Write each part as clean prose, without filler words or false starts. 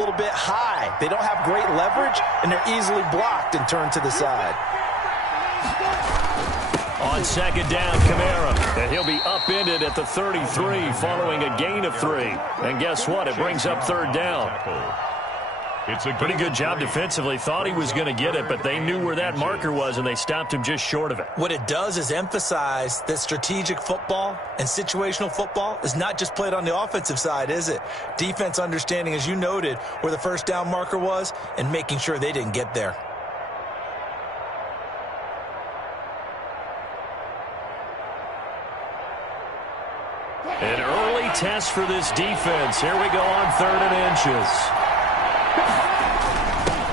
a little bit high. They don't have great leverage, and they're easily blocked and turned to the side. On second down, Kamara. And he'll be upended at the 33 following a gain of 3. And guess what? It brings up third down. It's a pretty good job defensively. Thought he was going to get it, but they knew where that marker was, and they stopped him just short of it. What it does is emphasize that strategic football and situational football is not just played on the offensive side, is it? Defense understanding, as you noted, where the first down marker was and making sure they didn't get there. An early test for this defense. Here we go on 3rd and inches.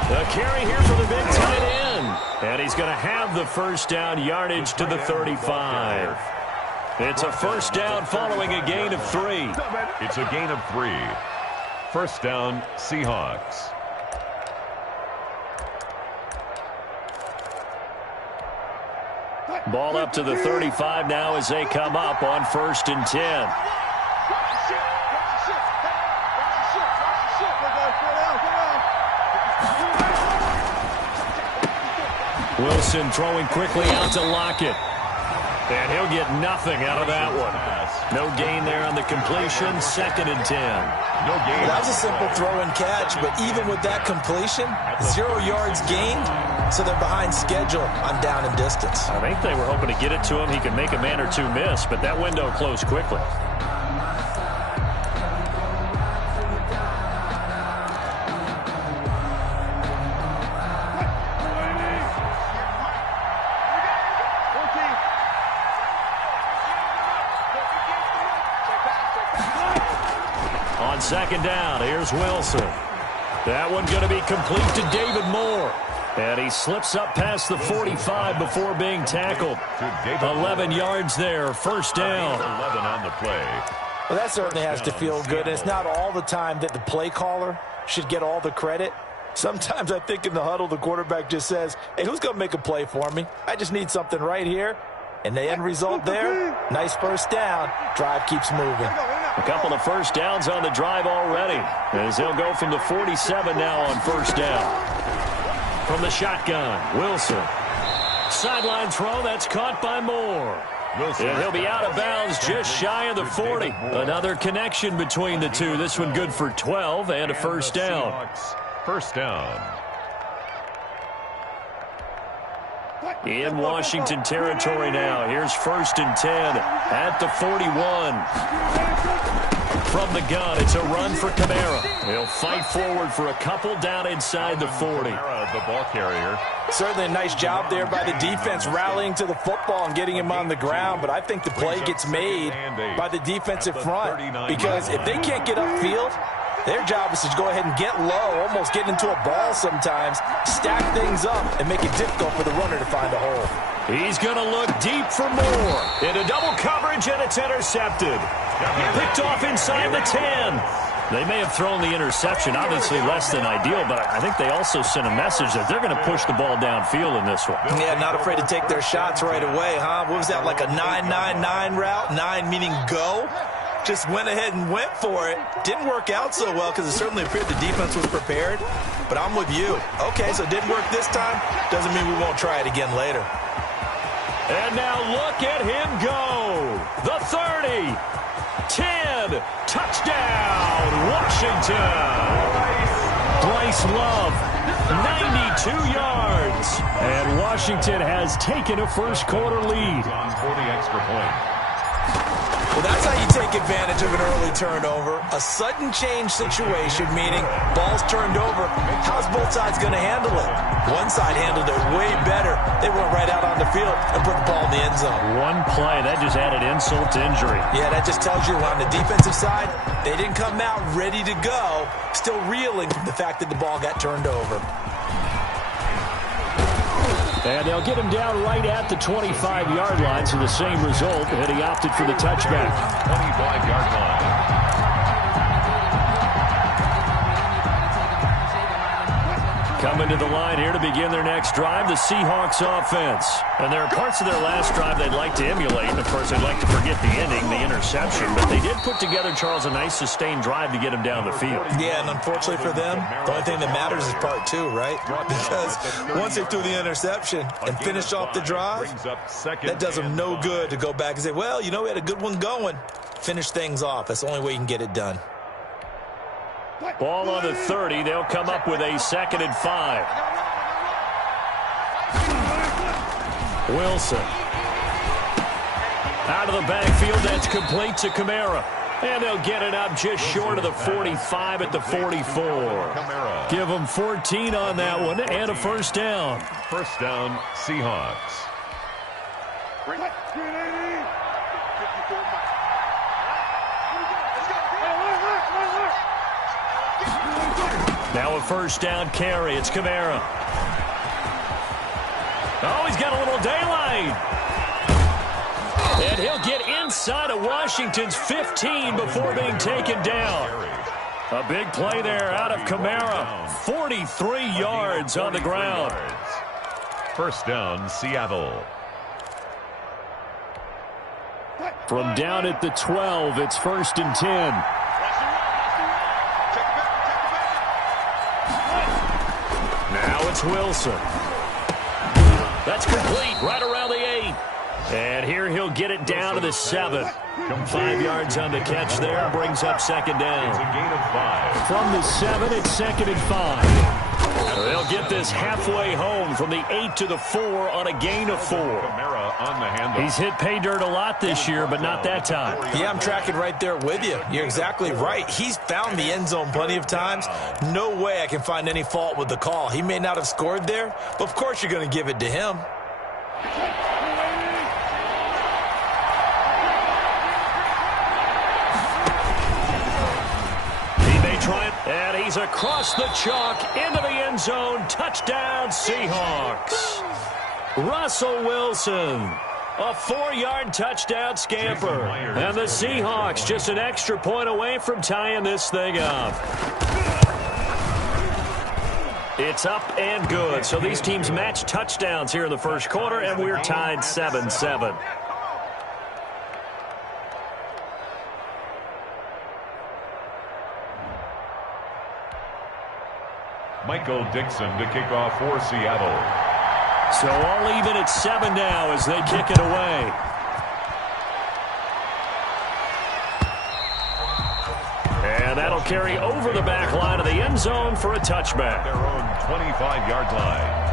The carry here for the big tight end. And he's going to have the first down yardage to the 35. It's a first down following a gain of 3. It's a gain of 3. First down, Seahawks. Ball up to the 35 now as they come up on 1st and 10. Wilson throwing quickly out to Lockett. And he'll get nothing out of that one. No gain there on the completion. 2nd and 10. No gain. Well, that was a simple throw and catch, but even with that completion, 0 yards gained, so they're behind schedule on down and distance. I think they were hoping to get it to him. He could make a man or two miss, but that window closed quickly. On 2nd down, here's Wilson. That one going to be complete to David Moore. And he slips up past the 45 before being tackled. 11 yards there, first down. 11 on the play. Well, that certainly has to feel good. And it's not all the time that the play caller should get all the credit. Sometimes I think in the huddle, the quarterback just says, hey, who's going to make a play for me? I just need something right here. And the end result there, nice first down. Drive keeps moving. A couple of first downs on the drive already, as they'll go from the 47 now on first down. From the shotgun, Wilson. Sideline throw, that's caught by Moore. And he'll be out of bounds just shy of the 40. Another connection between the two. This one good for 12 and a first down. First down. In Washington territory now. Here's 1st and 10 at the 41. From the gun, it's a run for Kamara. He'll fight forward for a couple down inside the 40. The ball carrier. Certainly a nice job there by the defense rallying to the football and getting him on the ground, but I think the play gets made by the defensive front because if they can't get upfield, their job is to go ahead and get low, almost get into a ball sometimes, stack things up, and make it difficult for the runner to find a hole. He's going to look deep for Moore. Into double coverage, and it's intercepted. Picked off inside the 10. They may have thrown the interception, obviously less than ideal, but I think they also sent a message that they're going to push the ball downfield in this one. Yeah, not afraid to take their shots right away, huh? What was that, like a 9-9-9 route? 9 meaning go? Just went ahead and went for it. Didn't work out so well because it certainly appeared the defense was prepared. But I'm with you. Okay, so it didn't work this time. Doesn't mean we won't try it again later. And now look at him go. The 30. 10. Touchdown, Washington. Bryce Love, 92 yards. And Washington has taken a first-quarter lead. For the extra point. Well, that's how you take advantage of an early turnover. A sudden change situation, meaning ball's turned over. How's both sides going to handle it? One side handled it way better. They went right out on the field and put the ball in the end zone. One play, that just added insult to injury. Yeah, that just tells you on the defensive side, they didn't come out ready to go, still reeling from the fact that the ball got turned over. And they'll get him down right at the 25-yard line, so the same result, and he opted for the touchback. 25-yard line. Coming to the line here to begin their next drive, the Seahawks offense. And there are parts of their last drive they'd like to emulate. And, of course, they'd like to forget the ending, the interception. But they did put together, Charles, a nice sustained drive to get them down the field. Yeah, and unfortunately for them, the only thing that matters is part two, right? Because once they threw the interception and finished off the drive, that does them no good to go back and say, well, you know, we had a good one going. Finish things off. That's the only way you can get it done. Ball on the 30. They'll come up with a 2nd and 5. Wilson. Out of the backfield. That's complete to Kamara. And they'll get it up just short of the 45 at the 44. Give them 14 on that one and a first down. First down, Seahawks. Now a first down carry. It's Kamara. Oh, he's got a little daylight. And he'll get inside of Washington's 15 before being taken down. A big play there out of Kamara. 43 yards on the ground. First down, Seattle. From down at the 12, it's 1st and 10. Now it's Wilson. That's complete right around the 8. And here he'll get it down to the 7. 5 yards on the catch there. Brings up 2nd down. It's a gain of 5. From the 7, it's 2nd and 5. They'll get this halfway home from the 8 to the 4 on a gain of 4. On the handle. He's hit pay dirt a lot this year, but not that time. Yeah, I'm tracking right there with you. You're exactly right. He's found the end zone plenty of times. No way I can find any fault with the call. He may not have scored there, but of course you're going to give it to him. He may try it, and he's across the chalk into the end zone. Touchdown, Seahawks. Russell Wilson, a 4-yard touchdown scamper. And the Seahawks just an extra point away from tying this thing up. It's up and good. So these teams match touchdowns here in the first quarter, and we're tied 7-7. Michael Dixon to kick off for Seattle. So all even at 7 now as they kick it away. And that'll carry over the back line of the end zone for a touchback. Their own 25-yard line.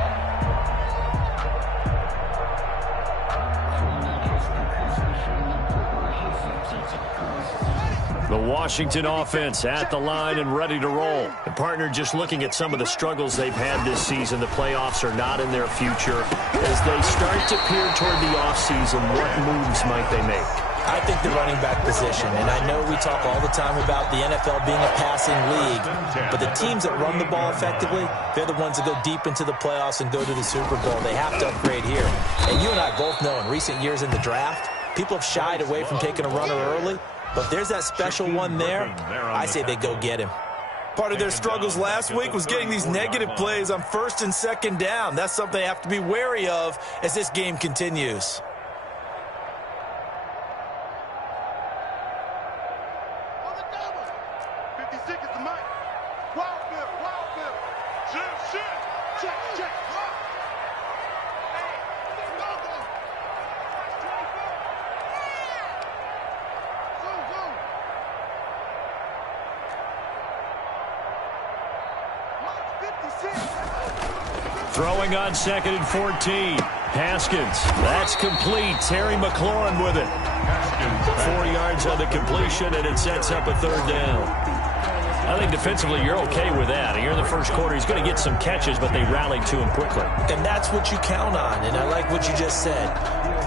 The Washington offense at the line and ready to roll. The partner just looking at some of the struggles they've had this season. The playoffs are not in their future. As they start to peer toward the offseason, what moves might they make? I think the running back position, and I know we talk all the time about the NFL being a passing league, but the teams that run the ball effectively, they're the ones that go deep into the playoffs and go to the Super Bowl. They have to upgrade here. And you and I both know in recent years in the draft, people have shied away from taking a runner early. But if there's that special one there, I say they go get him. Part of their struggles last week was getting these negative plays on 1st and 2nd down. That's something they have to be wary of as this game continues. Throwing on 2nd and 14. Haskins. That's complete. Terry McLaurin with it. 4 yards on the completion, and it sets up a 3rd down. I think defensively you're okay with that. Here in the first quarter, he's going to get some catches, but they rallied to him quickly. And that's what you count on, and I like what you just said.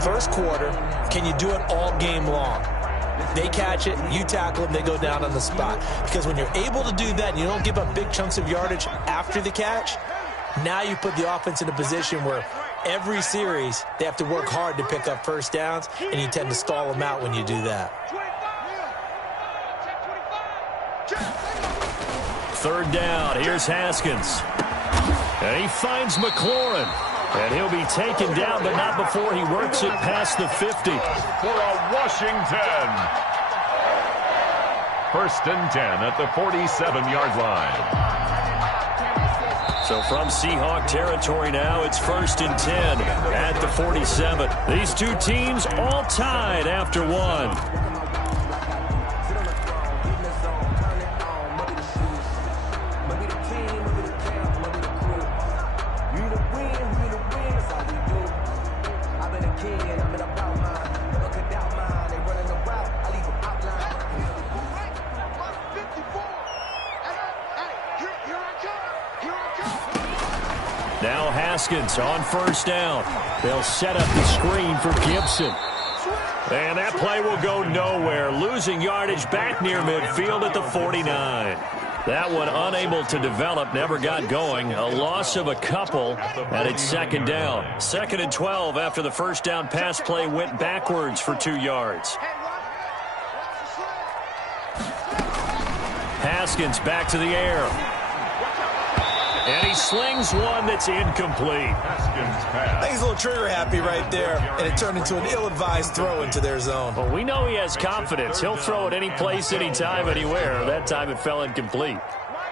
First quarter, can you do it all game long? They catch it, you tackle them, they go down on the spot. Because when you're able to do that and you don't give up big chunks of yardage after the catch, now you put the offense in a position where every series they have to work hard to pick up first downs, and you tend to stall them out when you do that. 3rd down. Here's Haskins. And he finds McLaurin. And he'll be taken down, but not before he works it past the 50. For a Washington. 1st and 10 at the 47-yard line. So from Seahawk territory now, it's 1st and 10 at the 47. These two teams all tied after one. Now Haskins on 1st down. They'll set up the screen for Gibson. And that play will go nowhere. Losing yardage back near midfield at the 49. That one unable to develop, never got going. A loss of a couple, and it's 2nd down. 2nd and 12 after the 1st down pass play went backwards for 2 yards. Haskins back to the air. And he slings one that's incomplete. I think he's a little trigger happy right there, and it turned into an ill-advised throw into their zone. Well, we know he has confidence. He'll throw it any place, anytime, anywhere. That time it fell incomplete.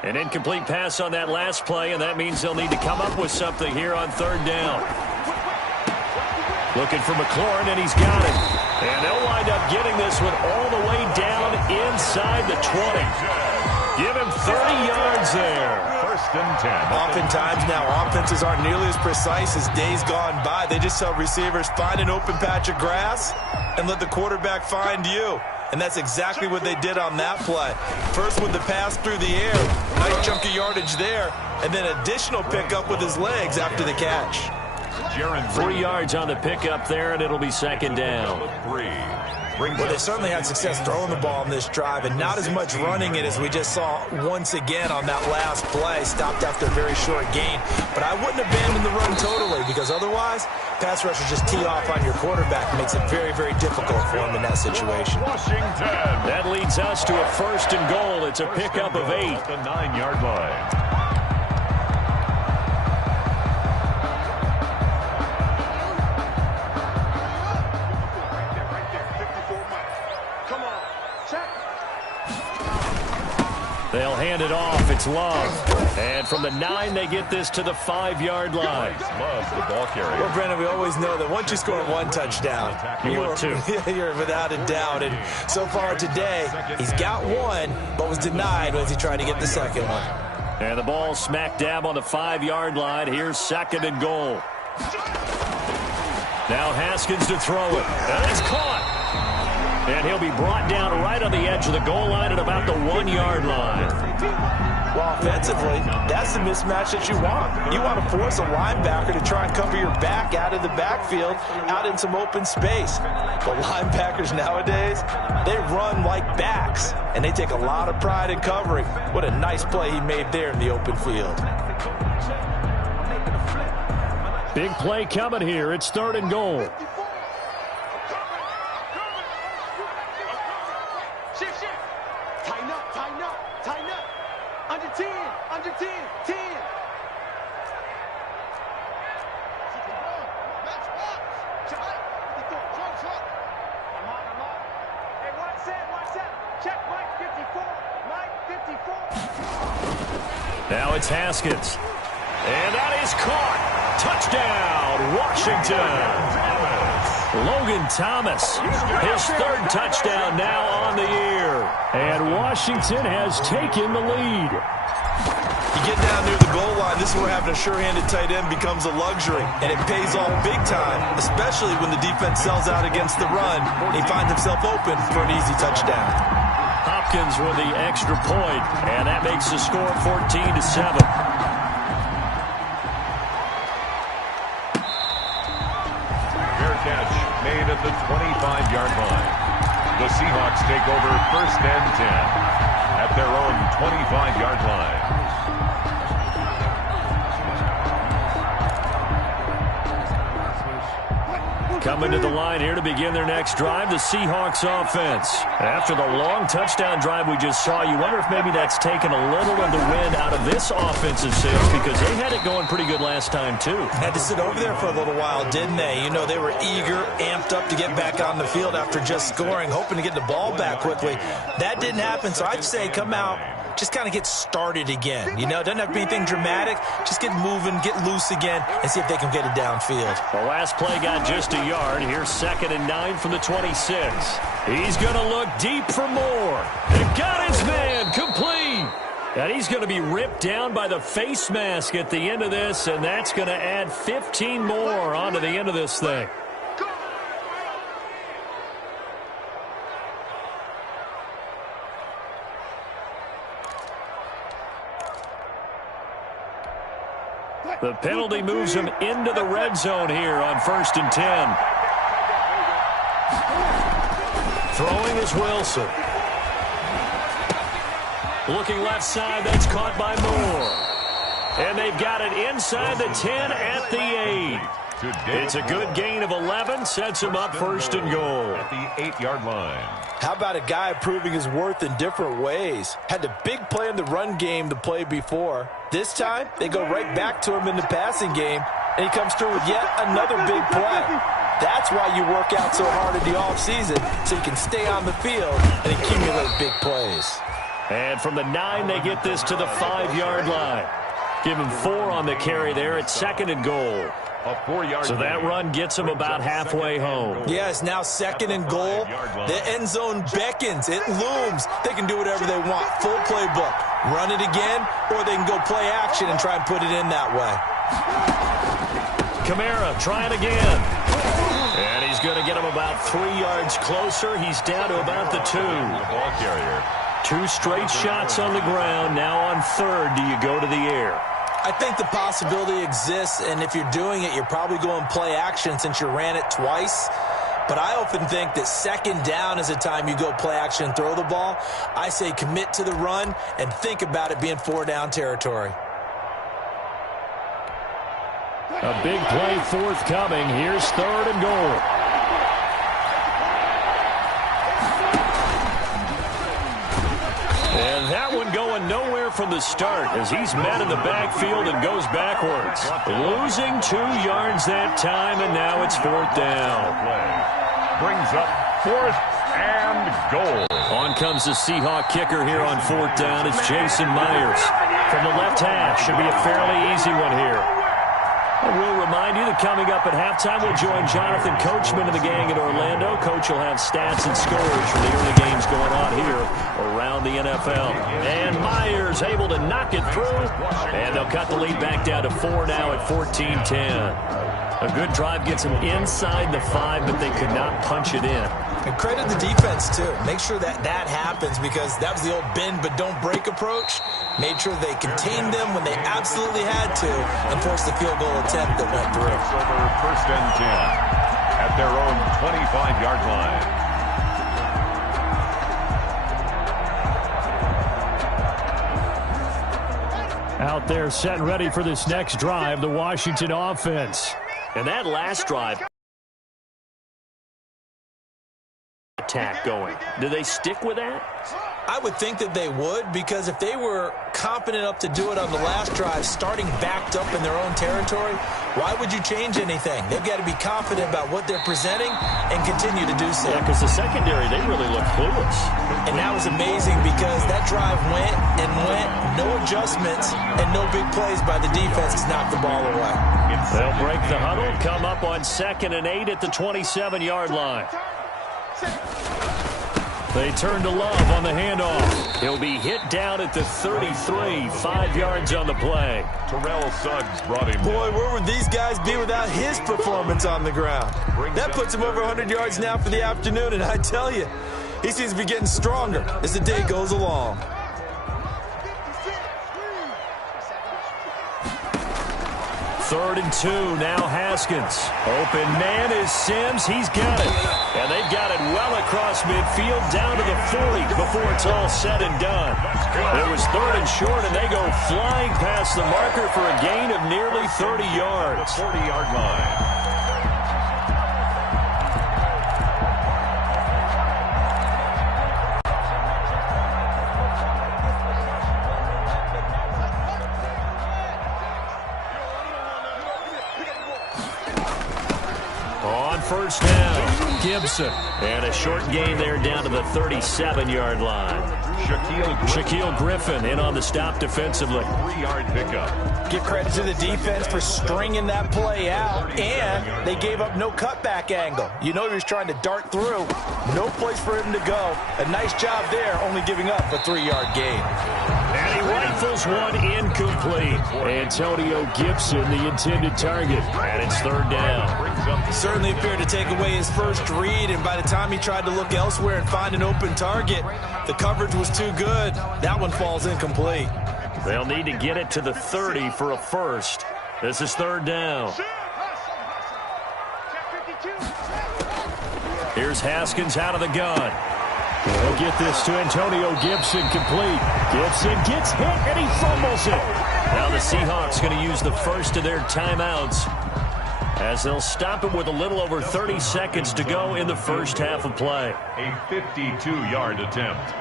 An incomplete pass on that last play, and that means they'll need to come up with something here on 3rd down. Looking for McLaurin, and he's got it. And they'll wind up getting this one all the way down inside the 20. Give him 30 yards there. 1st and 10. Oftentimes now, offenses aren't nearly as precise as days gone by. They just tell receivers, find an open patch of grass and let the quarterback find you. And that's exactly what they did on that play. First with the pass through the air, nice chunk of yardage there, and then additional pickup with his legs after the catch. 3 yards on the pickup there, and it'll be 2nd down. Well, they certainly had success throwing the ball on this drive, and not as much running it as we just saw once again on that last play. Stopped after a very short gain. But I wouldn't abandon the run totally, because otherwise, pass rushers just tee off on your quarterback. It makes it very, very difficult for him in that situation. That leads us to a 1st and goal. It's a pickup of 8. The 9-yard line. They'll hand it off. It's Love. And from the 9, they get this to the 5-yard line. Love the ball carrier. Well, Brandon, we always know that once you score 1 touchdown, you're without a doubt. And so far today, he's got 1, but was denied as he tried to get the 2nd one. And the ball smack dab on the 5-yard line. Here's 2nd and goal. Now Haskins to throw it. And it's caught. And he'll be brought down right on the edge of the goal line at about the 1-yard line. Well, offensively, that's the mismatch that you want. You want to force a linebacker to try and cover your back out of the backfield, out in some open space. But linebackers nowadays, they run like backs, and they take a lot of pride in covering. What a nice play he made there in the open field. Big play coming here. It's 3rd and goal. Now it's Haskins. And that is caught. Touchdown, Washington. Logan Thomas, his 3rd touchdown now on the year. And Washington has taken the lead. You get down near the goal line, this is where having a sure-handed tight end becomes a luxury. And it pays off big time, especially when the defense sells out against the run. He finds himself open for an easy touchdown. Hopkins with the extra point, and that makes the score 14-7. Fair catch made at the 25-yard line. The Seahawks take over 1st and 10 at their own 25-yard line. Coming to the line here to begin their next drive, the Seahawks offense. After the long touchdown drive we just saw, you wonder if maybe that's taken a little of the wind out of this offensive sails because they had it going pretty good last time, too. Had to sit over there for a little while, didn't they? You know, they were eager, amped up to get back on the field after just scoring, hoping to get the ball back quickly. That didn't happen, so I'd say come out, just kind of get started again. You know, it doesn't have to be anything dramatic. Just get moving, get loose again, and see if they can get it downfield. The last play got just a yard. Here's 2nd and 9 from the 26. He's going to look deep for more. And got his man complete. And he's going to be ripped down by the face mask at the end of this, and that's going to add 15 more onto the end of this thing. The penalty moves him into the red zone here on 1st and 10. Throwing is Wilson. Looking left side, that's caught by Moore. And they've got it inside the 10 at the 8. It's a good gain of 11, sets him up 1st and goal. At the 8-yard line. How about a guy proving his worth in different ways? Had the big play in the run game to play before. This time, they go right back to him in the passing game, and he comes through with yet another big play. That's why you work out so hard in the offseason, so you can stay on the field and accumulate big plays. And from the 9, they get this to the 5-yard line. Give him 4 on the carry there at 2nd and goal. So that run gets him about halfway home. Yeah, it's now 2nd and goal. The end zone beckons. It looms. They can do whatever they want. Full playbook. Run it again, or they can go play action and try and put it in that way. Kamara trying again. And he's going to get him about 3 yards closer. He's down to about the 2. The ball carrier. 2 straight shots on the ground. Now on 3rd, do you go to the air? I think the possibility exists, and if you're doing it, you're probably going play action since you ran it twice. But I often think that 2nd down is the time you go play action and throw the ball. I say commit to the run and think about it being 4-down territory. A big play forthcoming. Here's 3rd and goal. And that one going nowhere from the start as he's met in the backfield and goes backwards. Losing 2 yards that time, and now it's 4th down. Brings up 4th and goal. On comes the Seahawk kicker here on 4th down. It's Jason Myers. From the left half, should be a fairly easy one here. And we'll remind you that coming up at halftime, we'll join Jonathan Coachman and the gang in Orlando. Coach will have stats and scores from the early games going on here around the NFL. And Myers able to knock it through. And they'll cut the lead back down to 4 now at 14-10. A good drive gets them inside the 5, but they could not punch it in. And credit the defense, too. Make sure that happens because that was the old bend but don't break approach. Made sure they contained them when they absolutely had to and forced the field goal attempt that went through. Over 1st and 10 at their own 25-yard line. Out there set and ready for this next drive, the Washington offense. And that last drive, attack going. Do they stick with that? I would think that they would, because if they were confident enough to do it on the last drive, starting backed up in their own territory, why would you change anything? They've got to be confident about what they're presenting and continue to do so. Yeah, because the secondary, they really look clueless. And that was amazing because that drive went and went, no adjustments, and no big plays by the defense to knock the ball away. They'll break the huddle, come up on 2nd and 8 at the 27-yard line. They turn to Love on the handoff. He'll be hit down at the 33, 5 yards on the play. Terrell Suggs brought him. Boy, where would these guys be without his performance on the ground? That puts him over 100 yards now for the afternoon, and I tell you, he seems to be getting stronger as the day goes along. 3rd and 2, now Haskins. Open man is Sims. He's got it. And they've got it well across midfield down to the 40 before it's all said and done. It was 3rd and short, and they go flying past the marker for a gain of nearly 30 yards. 40-yard line. first down. Gibson. And a short gain there down to the 37-yard line. Shaquille Griffin in on the stop defensively. 3-yard pickup. Give credit to the defense for stringing that play out, and they gave up no cutback angle. You know he was trying to dart through. No place for him to go. A nice job there, only giving up a 3-yard gain. And he rifles one incomplete. Antonio Gibson, the intended target. And it's third down. Certainly appeared to take away his first read, and by the time he tried to look elsewhere and find an open target, the coverage was too good. That one falls incomplete. They'll need to get it to the 30 for a first. This is third down. Here's Haskins out of the gun. He'll get this to Antonio Gibson complete. Gibson gets hit and he fumbles it. Now the Seahawks going to use the first of their timeouts as they'll stop it with a little over 30 seconds to go in the first half of play. A 52-yard attempt.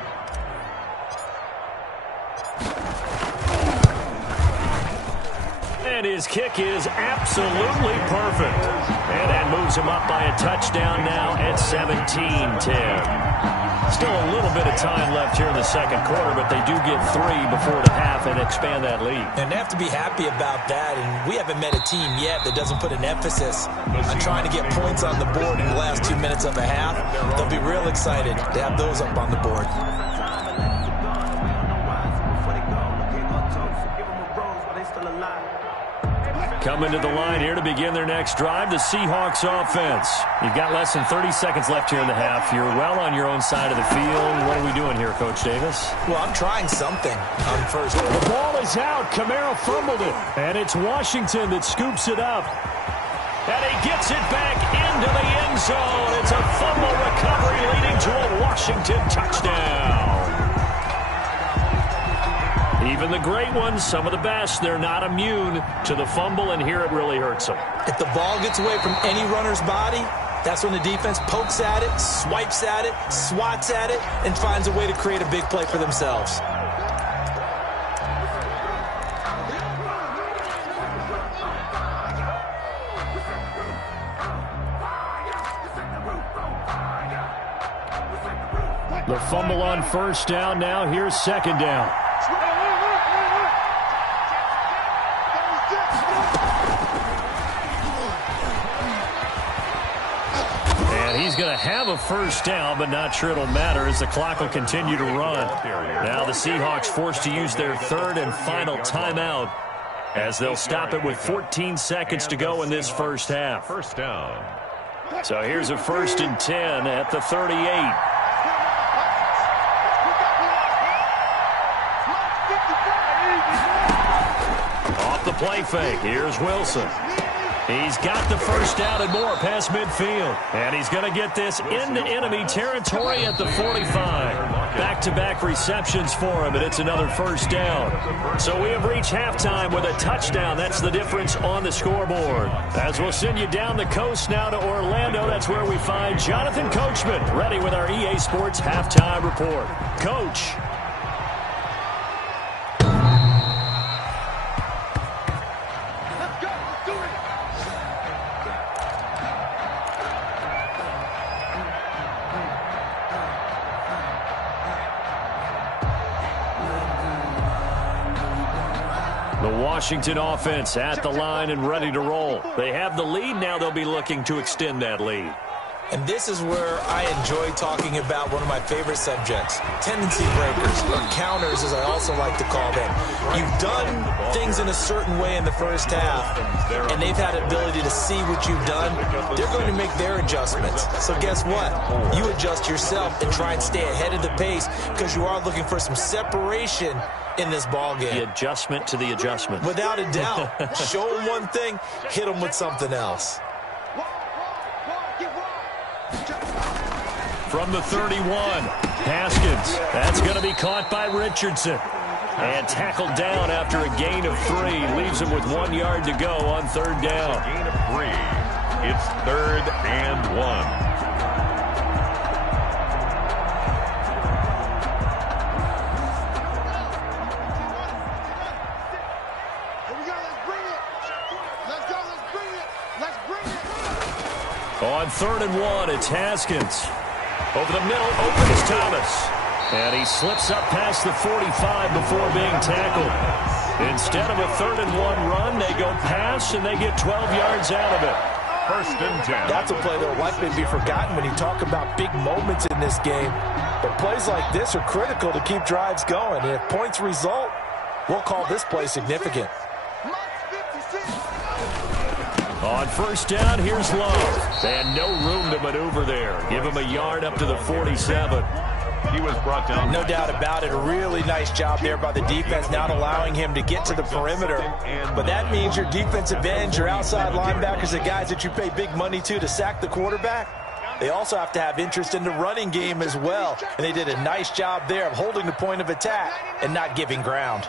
And his kick is absolutely perfect. And that moves him up by a touchdown now at 17-10. Still a little bit of time left here in the second quarter, but they do get 3 before the half and expand that lead. And they have to be happy about that, and we haven't met a team yet that doesn't put an emphasis on trying to get points on the board in the last 2 minutes of a half. They'll be real excited to have those up on the board. Coming to the line here to begin their next drive, the Seahawks offense. You've got less than 30 seconds left here in the half. You're well on your own side of the field. What are we doing here, Coach Davis? Well, I'm trying something on first. The ball is out. Kamara fumbled it. And it's Washington that scoops it up. And he gets it back into the end zone. It's a fumble recovery leading to a Washington touchdown. Even the great ones, some of the best, they're not immune to the fumble, and here it really hurts them. If the ball gets away from any runner's body, that's when the defense pokes at it, swipes at it, swats at it, and finds a way to create a big play for themselves. The fumble on first down now. Here's second down. He's going to have a first down, but not sure it'll matter as the clock will continue to run. Now the Seahawks forced to use their third and final timeout as they'll stop it with 14 seconds to go in this first half. First down. So here's a 1st and 10 at the 38. Off the play fake. Here's Wilson. He's got the first down and more past midfield. And he's going to get this into enemy territory at the 45. Back-to-back receptions for him, and it's another first down. So we have reached halftime with a touchdown. That's the difference on the scoreboard. As we'll send you down the coast now to Orlando, that's where we find Jonathan Coachman ready with our EA Sports Halftime Report. Coach. Washington offense at the line and ready to roll. They have the lead. Now they'll be looking to extend that lead. And this is where I enjoy talking about one of my favorite subjects, tendency breakers, or counters as I also like to call them. You've done things in a certain way in the first half, and they've had ability to see what you've done. They're going to make their adjustments. So guess what? You adjust yourself and try and stay ahead of the pace because you are looking for some separation in this ball game. The adjustment to the adjustment. Without a doubt. Show them one thing, hit them with something else. From the 31, Haskins. That's going to be caught by Richardson. And tackled down after a gain of 3. Leaves him with 1 yard to go on third down. Gain of 3. It's 3rd and 1. On 3rd and 1, it's Haskins. Over the middle, open is Thomas. And he slips up past the 45 before being tackled. Instead of a 3rd and 1 run, they go pass, and they get 12 yards out of it. 1st and 10. That's a play that will likely be forgotten when you talk about big moments in this game. But plays like this are critical to keep drives going. And if points result, we'll call this play significant. On 1st down, here's Love. And no room to maneuver there. Give him a yard up to the 47. He was brought down. No doubt about it. A really nice job there by the defense, not allowing him to get to the perimeter. But that means your defensive ends, your outside linebackers, the guys that you pay big money to sack the quarterback, they also have to have interest in the running game as well. And they did a nice job there of holding the point of attack and not giving ground.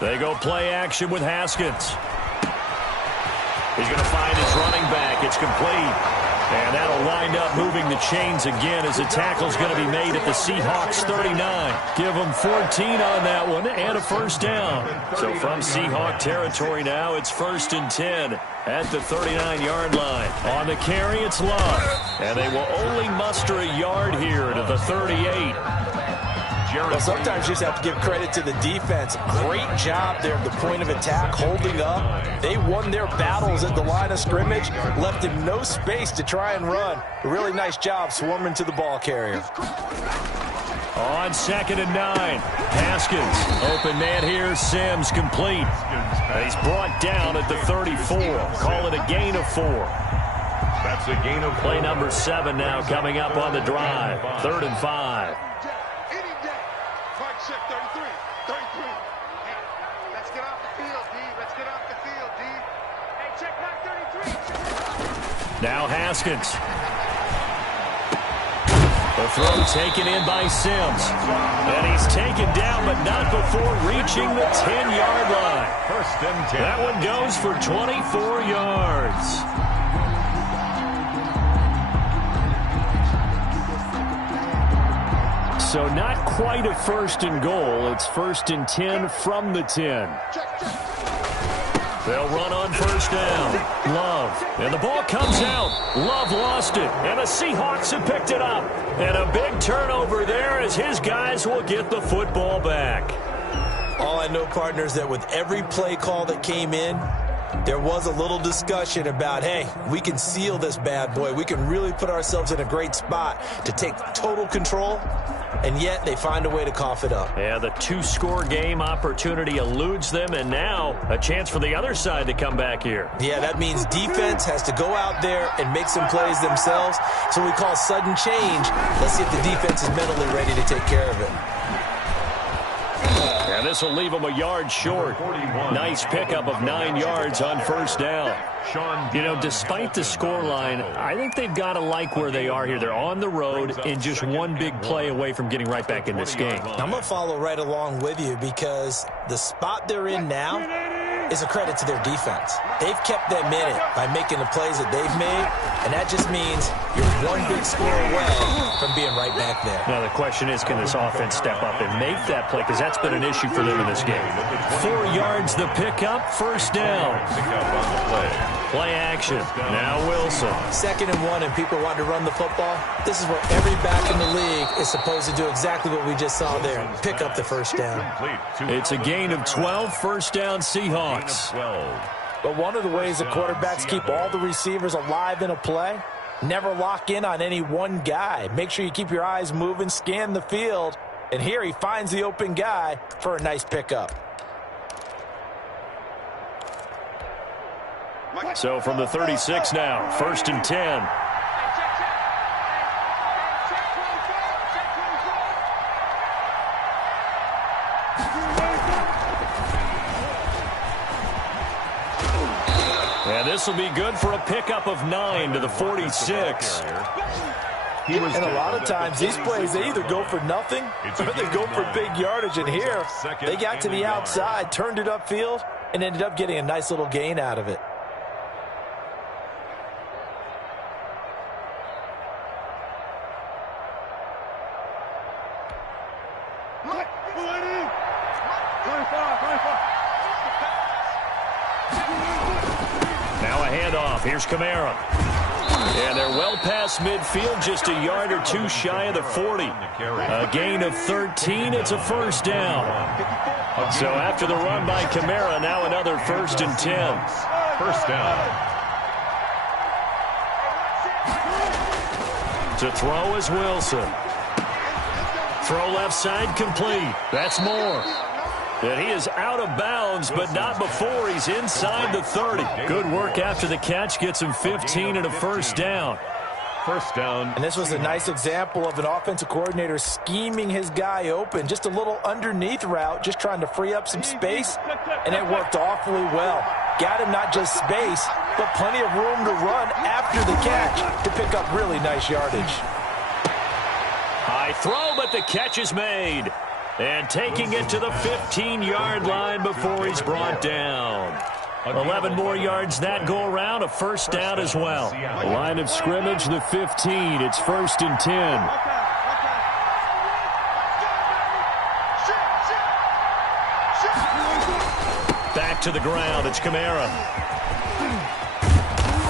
They go play action with Haskins. He's going to find his running back. It's complete. And that'll wind up moving the chains again as the tackle's going to be made at the Seahawks 39. Give them 14 on that one and a 1st down. So from Seahawk territory now, it's 1st and 10 at the 39-yard line. On the carry, it's Love. And they will only muster a yard here to the 38. Well, sometimes you just have to give credit to the defense. Great job there at the point of attack, holding up. They won their battles at the line of scrimmage, left him no space to try and run. A really nice job swarming to the ball carrier. On 2nd and 9, Haskins. Open man here, Sims complete. And he's brought down at the 34. Call it a gain of 4. That's a gain of 4. Play number 7 now coming up on the drive. 3rd and 5. Now Haskins. The throw taken in by Sims. And he's taken down, but not before reaching the 10-yard line. 1st and 10. That one goes for 24 yards. So not quite a 1st and goal. It's 1st and 10 from the 10. They'll run on 1st down. Love. And the ball comes out. Love lost it. And the Seahawks have picked it up. And a big turnover there as his guys will get the football back. All I know, partners, that with every play call that came in, there was a little discussion about, hey, we can seal this bad boy. We can really put ourselves in a great spot to take total control. And yet they find a way to cough it up. Yeah, the 2-score game opportunity eludes them, and now a chance for the other side to come back here. Yeah, that means defense has to go out there and make some plays themselves. So we call sudden change. Let's see if the defense is mentally ready to take care of it. And this will leave them a yard short. Nice pickup of 9 yards on 1st down. You know, despite the scoreline, I think they've got to like where they are here. They're on the road and just one big play away from getting right back in this game. I'm going to follow right along with you because the spot they're in now is a credit to their defense. They've kept them in it by making the plays that they've made, and that just means you're one big score away from being right back there. Now, the question is, can this offense step up and make that play? Because that's been an issue for them in this game. 4 yards the pickup, 1st down. Play action. Now Wilson. 2nd and 1, and people want to run the football. This is where every back in the league is supposed to do exactly what we just saw there. Pick up the 1st down. It's a gain of 12, 1st down Seahawks. But one of the ways the quarterbacks keep all the receivers alive in a play, never lock in on any one guy. Make sure you keep your eyes moving, scan the field, and here he finds the open guy for a nice pickup. So from the 36 now, 1st and 10. And this will be good for a pickup of 9 to the 46. And a lot of times these plays, they either go for nothing or they go for big yardage. And here, they got to the outside, turned it upfield, and ended up getting a nice little gain out of it. Now a handoff. Here's Kamara. And they're well past midfield, just a yard or two shy of the 40. A gain of 13, it's a first down. So after the run by Kamara, now another 1st and 10. First down. To throw is Wilson. Throw left side complete. That's Moore. And he is out of bounds, but not before he's inside the 30. Good work after the catch. Gets him 15 and a first down. First down. And this was a nice example of an offensive coordinator scheming his guy open. Just a little underneath route, just trying to free up some space, and it worked awfully well. Got him not just space, but plenty of room to run after the catch to pick up really nice yardage. High throw, but the catch is made. And taking it to the 15-yard line before he's brought down. 11 more yards that go around, a first down as well. Line of scrimmage, the 15. It's 1st and 10. Back to the ground, it's Kamara.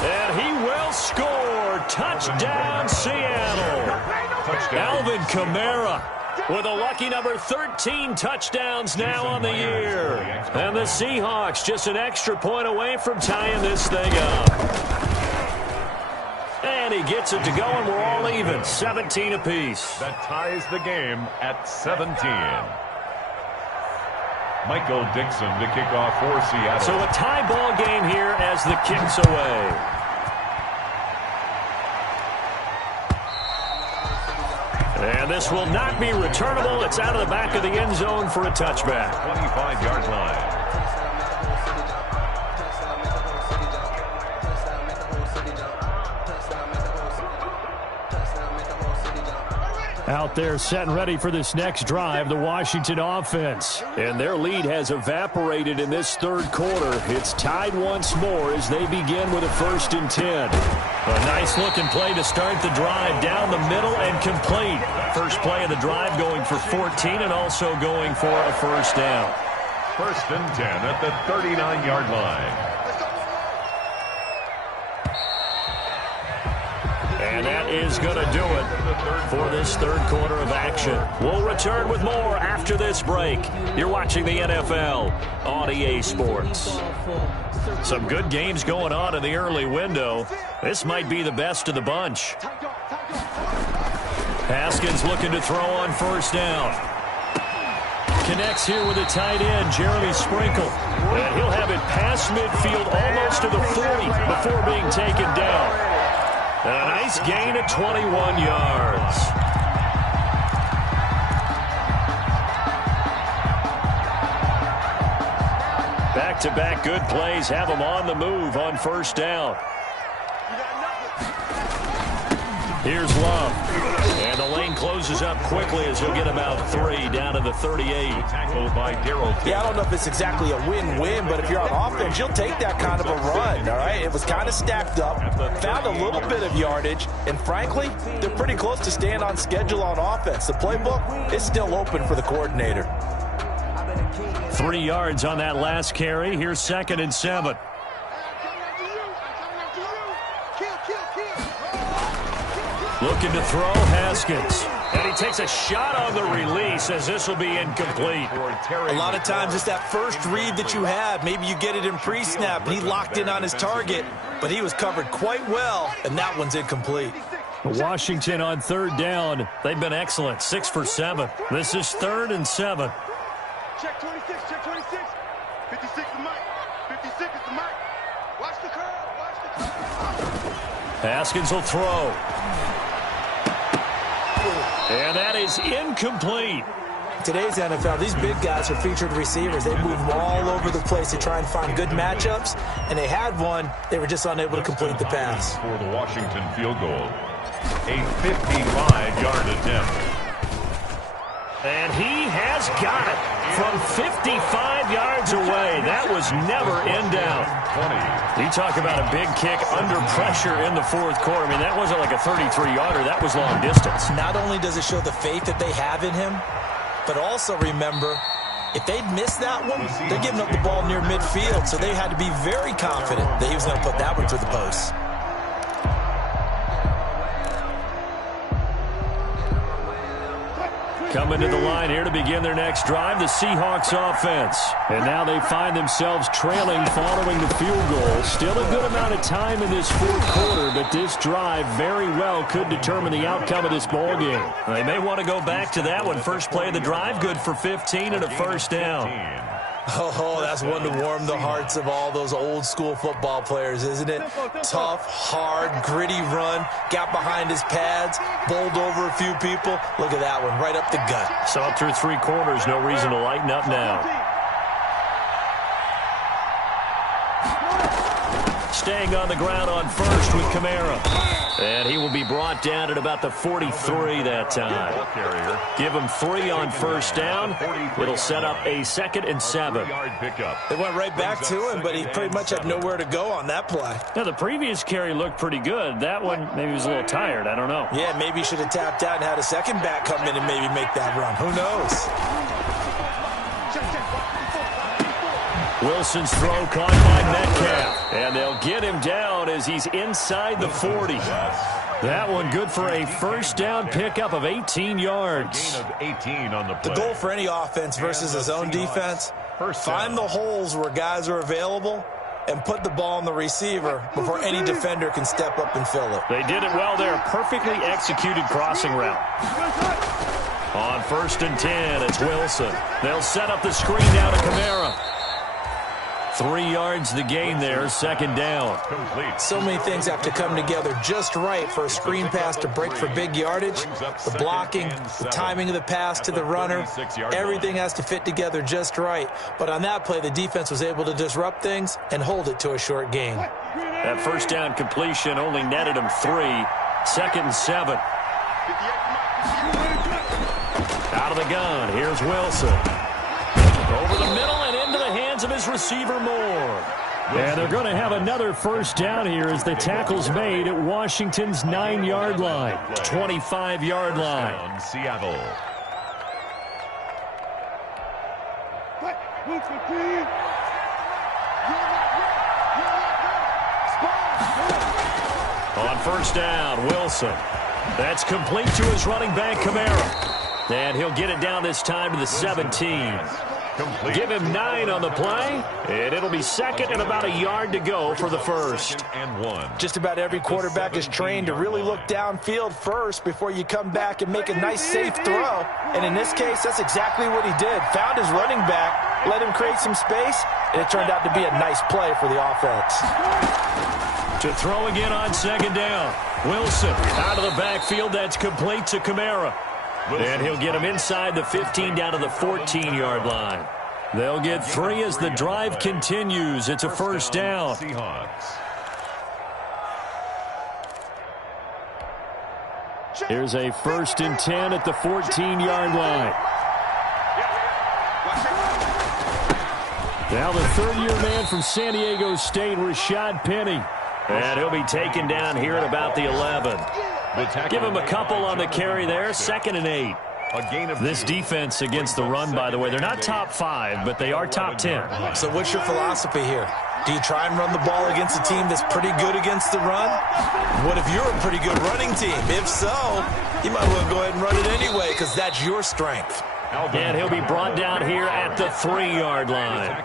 And he will score. Touchdown, Seattle. Alvin Kamara with a lucky number 13 touchdowns now on the year. And the Seahawks just an extra point away from tying this thing up. And he gets it to go, and we're all even, 17 apiece. That ties the game at 17. Michael Dixon to kick off for Seattle. So a tie ball game here as the kick's away. And this will not be returnable. It's out of the back of the end zone for a touchback. 25-yard line. Out there set and ready for this next drive, the Washington offense. And their lead has evaporated in this third quarter. It's tied once more as they begin with a 1st and 10. A nice-looking play to start the drive down the middle and complete. First play of the drive going for 14 and also going for a first down. 1st and 10 at the 39-yard line. And that is going to do it for this third quarter of action. We'll return with more after this break. You're watching the NFL on EA Sports. Some good games going on in the early window. This might be the best of the bunch. Haskins looking to throw on first down. Connects here with a tight end, Jeremy Sprinkle. And he'll have it past midfield almost to the 40 before being taken down. And a nice gain of 21 yards. Back-to-back good plays have them on the move on first down. Here's Love. And the lane closes up quickly as he'll get about 3 down to the 38. Tackled by Darrell. Yeah, I don't know if it's exactly a win-win, but if you're on offense, you'll take that kind of a run, all right? It was kind of stacked up, found a little bit of yardage, and frankly, they're pretty close to staying on schedule on offense. The playbook is still open for the coordinator. 3 yards on that last carry. Here's 2nd and 7. Looking to throw, Haskins. And he takes a shot on the release as this will be incomplete. A lot of times it's that first read that you have. Maybe you get it in pre-snap, and he locked in on his target, but he was covered quite well, and that one's incomplete. Washington on third down. They've been excellent, 6 for 7. This is 3rd and 7. Check 26, check 26. 56 is Mike. 56 is the Mike. Watch the curl, watch the curl. Haskins will throw. And that is incomplete. Today's NFL, these big guys are featured receivers. They move all over the place to try and find good matchups, and they had one. They were just unable to complete the pass. For the Washington field goal, a 55-yard attempt. And he has got it from 55 yards away. That was never in doubt. 20. You talk about a big kick under pressure in the fourth quarter. I mean, that wasn't like a 33-yarder. That was long distance. Not only does it show the faith that they have in him, but also remember, if they'd missed that one, they're giving up the ball near midfield, so they had to be very confident that he was going to put that one through the post. Coming to the line here to begin their next drive, the Seahawks offense. And now they find themselves trailing following the field goal. Still a good amount of time in this fourth quarter, but this drive very well could determine the outcome of this ball game. They may want to go back to that one. First play of the drive, good for 15 and a first down. Oh, that's one to warm the hearts of all those old-school football players, isn't it? Tough, hard, gritty run, got behind his pads, bowled over a few people. Look at that one, right up the gut. So up through 3 quarters, no reason to lighten up now. Staying on the ground on first with Kamara. And he will be brought down at about the 43 that time. Give him 3 on first down. It'll set up a 2nd and 7. They went right back to him, but he pretty much had nowhere to go on that play. Now, the previous carry looked pretty good. That one, maybe he was a little tired. I don't know. Yeah, maybe he should have tapped out and had a second back come in and maybe make that run. Who knows? Wilson's throw caught by Metcalf. And they'll get him down as he's inside the 40. That one good for a first down pickup of 18 yards. The goal for any offense versus his own defense, find the holes where guys are available and put the ball on the receiver before any defender can step up and fill it. They did it well there. Perfectly executed crossing route. On 1st and 10, it's Wilson. They'll set up the screen now to Kamara. 3 yards the gain there, 2nd down. So many things have to come together just right for a screen pass to break for big yardage. The blocking, the timing of the pass to the runner, everything has to fit together just right. But on that play, the defense was able to disrupt things and hold it to a short gain. That first down completion only netted him 3. 2nd and 7. Out of the gun, here's Wilson. Over the middle and into the hands of his receiver Moore. And they're going to have another first down here as the tackle's made at Washington's 9-yard line, 25-yard line. Seattle. On first down, Wilson. That's complete to his running back, Kamara. And he'll get it down this time to the 17. Give him 9 on the play, and it'll be 2nd and about a yard to go for the first. Just about every quarterback is trained to really look downfield first before you come back and make a nice, safe throw. And in this case, that's exactly what he did. Found his running back, let him create some space, and it turned out to be a nice play for the offense. To throw again on 2nd down. Wilson out of the backfield. That's complete to Kamara. And he'll get him inside the 15 down to the 14-yard line. They'll get 3 as the drive continues. It's a first down. Here's a 1st and 10 at the 14-yard line. Now the 3rd-year man from San Diego State, Rashad Penny. And he'll be taken down here at about the 11. Give him a couple on the carry there, 2nd and 8. This defense against the run, by the way, they're not top 5, but they are top 10. So what's your philosophy here? Do you try and run the ball against a team that's pretty good against the run? What if you're a pretty good running team? If so, you might want to go ahead and run it anyway because that's your strength. And he'll be brought down here at the 3-yard line.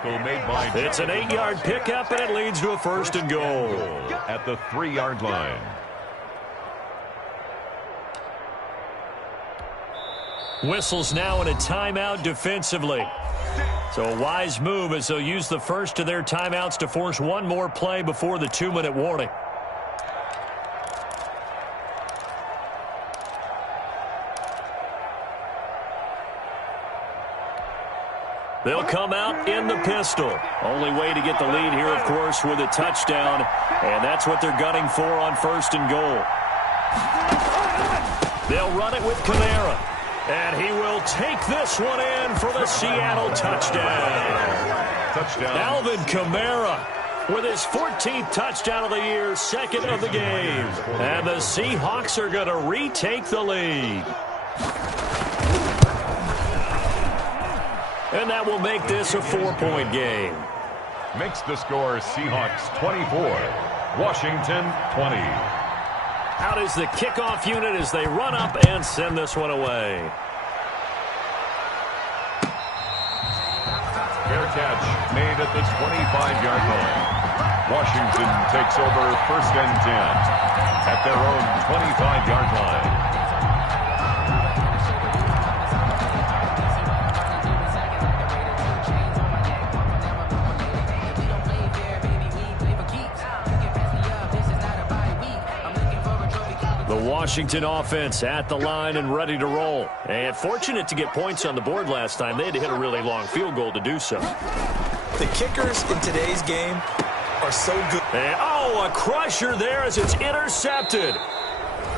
It's an 8-yard pickup, and it leads to a 1st and goal. At the 3-yard line. Whistles now in a timeout defensively. So a wise move as they'll use the first of their timeouts to force one more play before the 2-minute warning. They'll come out in the pistol. Only way to get the lead here, of course, with a touchdown. And that's what they're gunning for on 1st and goal. They'll run it with Kamara. And he will take this one in for the Seattle touchdown. Alvin Kamara with his 14th touchdown of the year, 2nd of the game. And the Seahawks are going to retake the lead. And that will make this a 4-point game. Makes the score Seahawks 24, Washington 20. Out is the kickoff unit as they run up and send this one away. catch made at the 25-yard line. Washington takes over 1st and 10 at their own 25-yard line. The Washington offense at the line and ready to roll. And fortunate to get points on the board last time. They had to hit a really long field goal to do so. The kickers in today's game are so good. And, a crusher there as it's intercepted.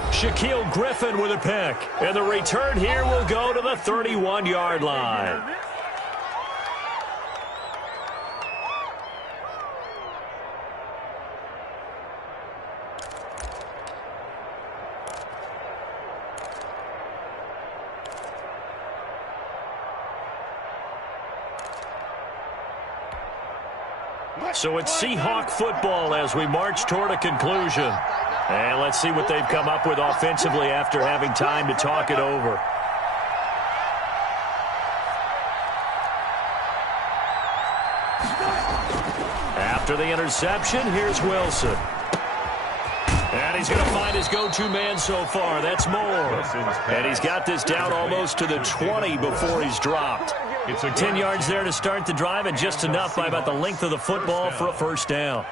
Shaquille Griffin with a pick. And the return here will go to the 31-yard line. So it's Seahawk football as we march toward a conclusion. And let's see what they've come up with offensively after having time to talk it over. After the interception, here's Wilson. And he's going to find his go-to man so far. That's Moore. And he's got this down almost to the 20 before he's dropped. It's 10 yards there to start the drive, and just enough by about the length of the football for a first down.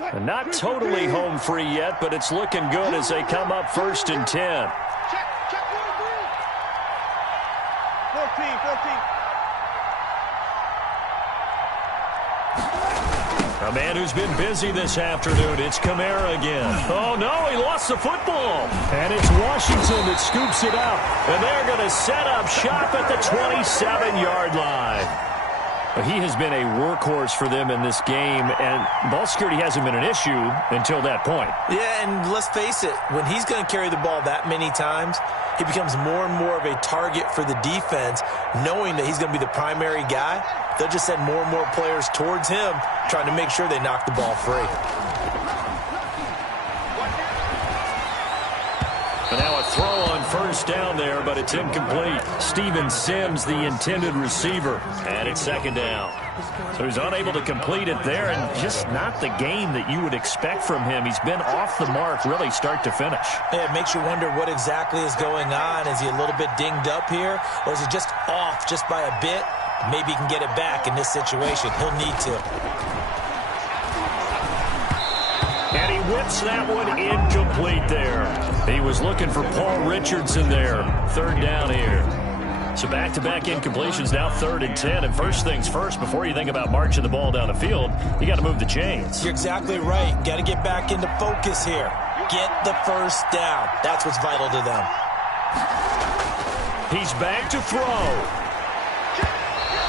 And not totally home free yet, but it's looking good as they come up 1st and 10. Check 14. A man who's been busy this afternoon. It's Kamara again. Oh, no, he lost the football. And it's Washington that scoops it up. And they're going to set up shop at the 27-yard line. He has been a workhorse for them in this game, and ball security hasn't been an issue until that point. Yeah, and let's face it, when he's going to carry the ball that many times, he becomes more and more of a target for the defense, knowing that he's going to be the primary guy. They'll just send more and more players towards him, trying to make sure they knock the ball free. And now a throw on first down there, but it's incomplete. Steven Sims, the intended receiver, and it's 2nd down. So he's unable to complete it there, and just not the game that you would expect from him. He's been off the mark really start to finish. Yeah, it makes you wonder what exactly is going on. Is he a little bit dinged up here, or is he just off just by a bit? Maybe he can get it back in this situation. He'll need to. And he whips that one incomplete there. He was looking for Paul Richardson there. 3rd down here. So back-to-back incompletions, now 3rd and 10. And first things first, before you think about marching the ball down the field, you got to move the chains. You're exactly right. Got to get back into focus here. Get the first down. That's what's vital to them. He's back to throw.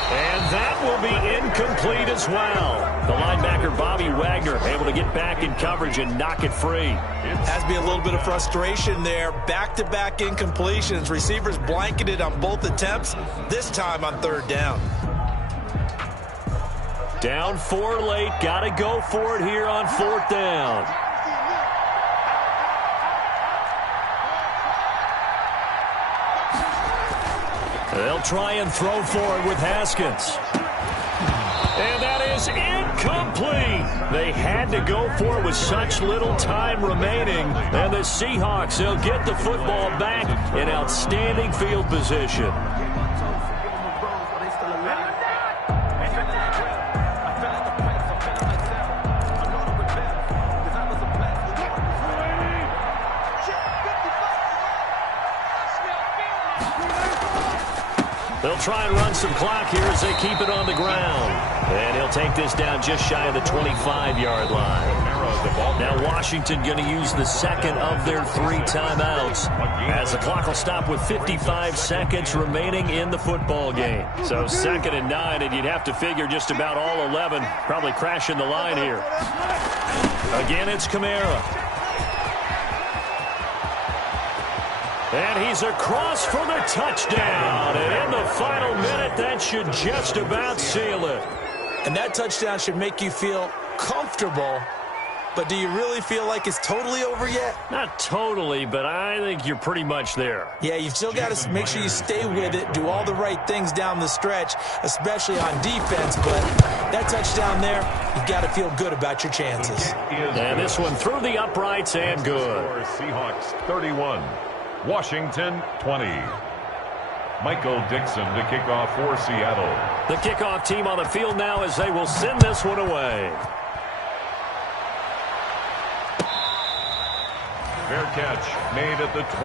And that will be incomplete as well. The linebacker, Bobby Wagner, able to get back in coverage and knock it free. Has to be a little bit of frustration there. Back-to-back incompletions. Receivers blanketed on both attempts, this time on 3rd down. Down 4 late. Got to go for it here on 4th down. They'll try and throw for it with Haskins. And that is incomplete. They had to go for it with such little time remaining. And the Seahawks, they'll get the football back in outstanding field position. They'll try and run some clock here as they keep it on the ground. And he'll take this down just shy of the 25-yard line. Now Washington going to use the 2nd of their 3 timeouts as the clock will stop with 55 seconds remaining in the football game. So 2nd and 9, and you'd have to figure just about all 11 probably crashing the line here. Again, it's Kamara. And he's across for the touchdown. And in the final minute, that should just about seal it. And that touchdown should make you feel comfortable but do you really feel like it's totally over yet? Not totally, but I think you're pretty much there. Yeah, you've still got to make sure you stay with it, do all the right things down the stretch, especially on defense, but that touchdown there, you've got to feel good about your chances. And this one through the uprights and good. Seahawks 31, Washington 20. Michael Dixon to kick off for Seattle. The kickoff team on the field now as they will send this one away. Fair catch made at the